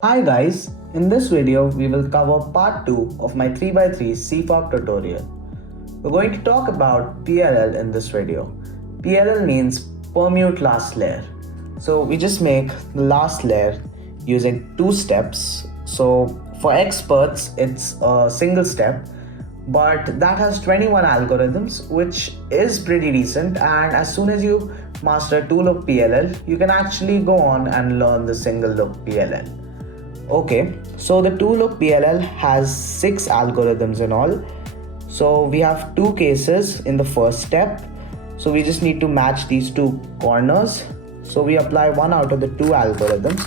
Hi guys, in this video we will cover part 2 of my 3x3 CFOP tutorial. We're going to talk about PLL in this video. PLL means permute last layer. So we just make the last layer using 2 steps. So for experts it's a single step, but that has 21 algorithms, which is pretty decent, and as soon as you master 2 loop PLL you can actually go on and learn the single loop PLL. Okay, so the 2 loop PLL has 6 algorithms in all. So we have 2 cases in the first step. So we just need to match these 2 corners. So we apply 1 out of the 2 algorithms.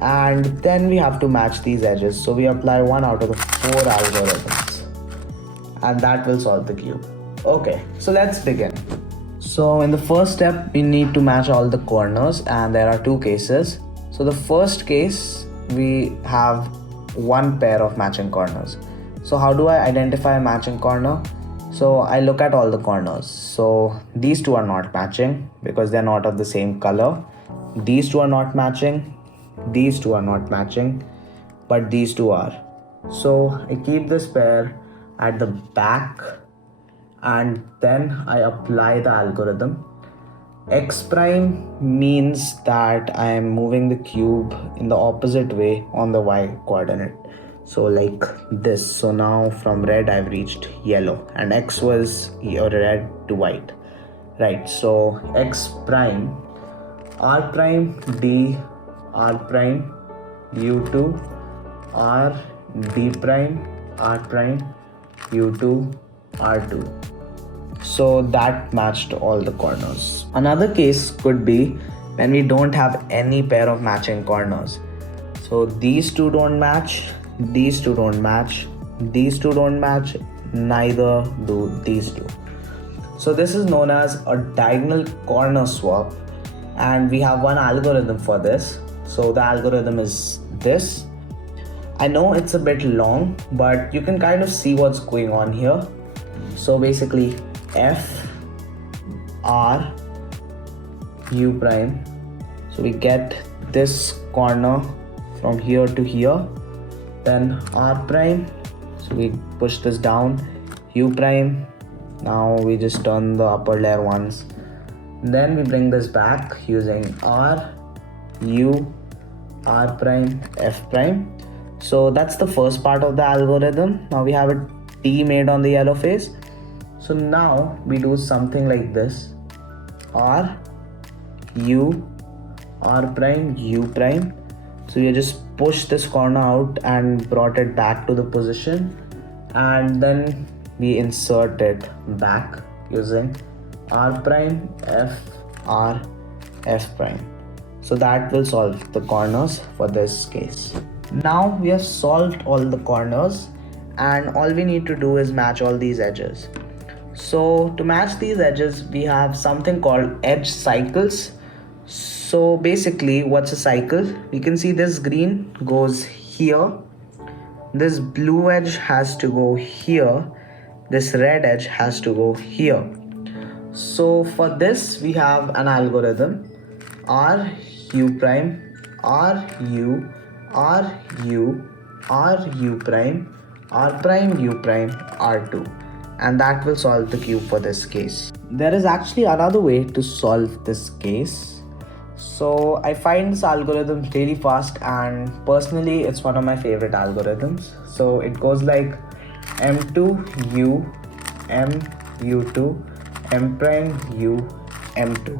And then we have to match these edges. So we apply 1 out of the 4 algorithms. And that will solve the cube. Okay, so let's begin. So in the first step, we need to match all the corners, and there are 2 cases. So the first case, we have 1 pair of matching corners. So how do I identify a matching corner? So I look at all the corners. So these 2 are not matching because they're not of the same color. These 2 are not matching. These 2 are not matching, but these 2 are. So I keep this pair at the back and then I apply the algorithm. X prime means that I am moving the cube in the opposite way on the y coordinate. So like this. So now from red I've reached yellow, and X was red to white. Right, so X prime, R prime D, R prime U2, R D prime, R prime U2, R2. So that matched all the corners. Another case could be when we don't have any pair of matching corners. So these 2 don't match, these 2 don't match, these 2 don't match, neither do these 2. So this is known as a diagonal corner swap, and we have one algorithm for this. So the algorithm is this. I know it's a bit long, but you can kind of see what's going on here. So basically F R U prime. So we get this corner from here to here. Then R prime. So we push this down. U prime. Now we just turn the upper layer once. Then we bring this back using R, U, R prime, F prime. So that's the first part of the algorithm. Now we have a T made on the yellow face. So now we do something like this. R, U, R prime, U prime. So you just push this corner out and brought it back to the position, and then we insert it back using R prime, F, R, F prime. So that will solve the corners for this case. Now we have solved all the corners, and all we need to do is match all these edges. So to match these edges, we have something called edge cycles. So basically, what's a cycle? We can see this green goes here, this blue edge has to go here, this red edge has to go here. So for this we have an algorithm: R U prime, R U, R U, R U prime, R prime U prime, R2, and that will solve the cube for this case. There is actually another way to solve this case. So I find this algorithm really fast, and personally it's one of my favorite algorithms. So it goes like M2 U, M U2, M prime U, M2.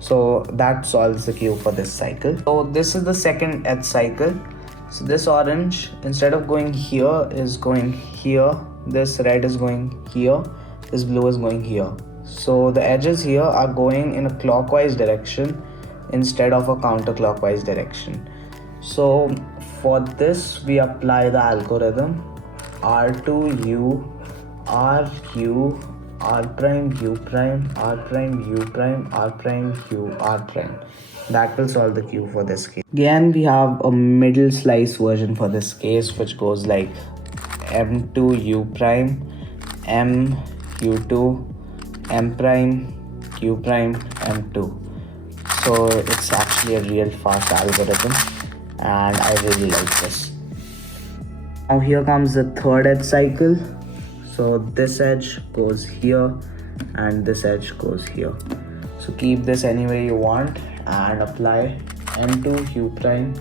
So that solves the cube for this cycle. So this is the second edge cycle. So this orange, instead of going here, is going here. This red is going here. This blue is going here. So the edges here are going in a clockwise direction instead of a counterclockwise direction. So for this we apply the algorithm R2 U, R U, R prime U prime, R prime U prime, R prime U, R prime. That will solve the cube for this case. Again, we have a middle slice version for this case, which goes like M2 U prime, M U2, M prime, Q prime, M2. So it's actually a real fast algorithm and I really like this. Now here comes the third edge cycle. So this edge goes here and this edge goes here. So keep this anywhere you want and apply M2 U prime,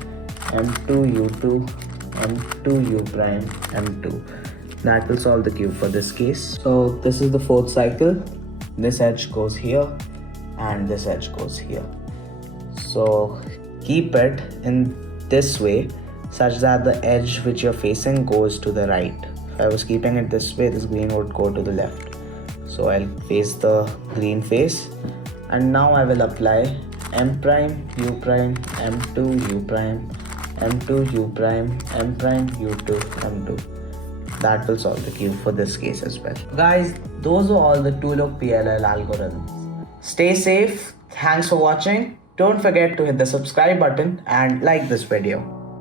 M2 U2, M2 U prime, M2. That will solve the cube for this case. So this is the fourth cycle. This edge goes here and this edge goes here. So keep it in this way such that the edge which you're facing goes to the right. If I was keeping it this way, this green would go to the left. So I'll face the green face and now I will apply M prime, U prime, M2, U prime, M2, U prime, M prime, U2, M2. That will solve the cube for this case as well. Guys, those are all the Tulok PLL algorithms. Stay safe. Thanks for watching. Don't forget to hit the subscribe button and like this video.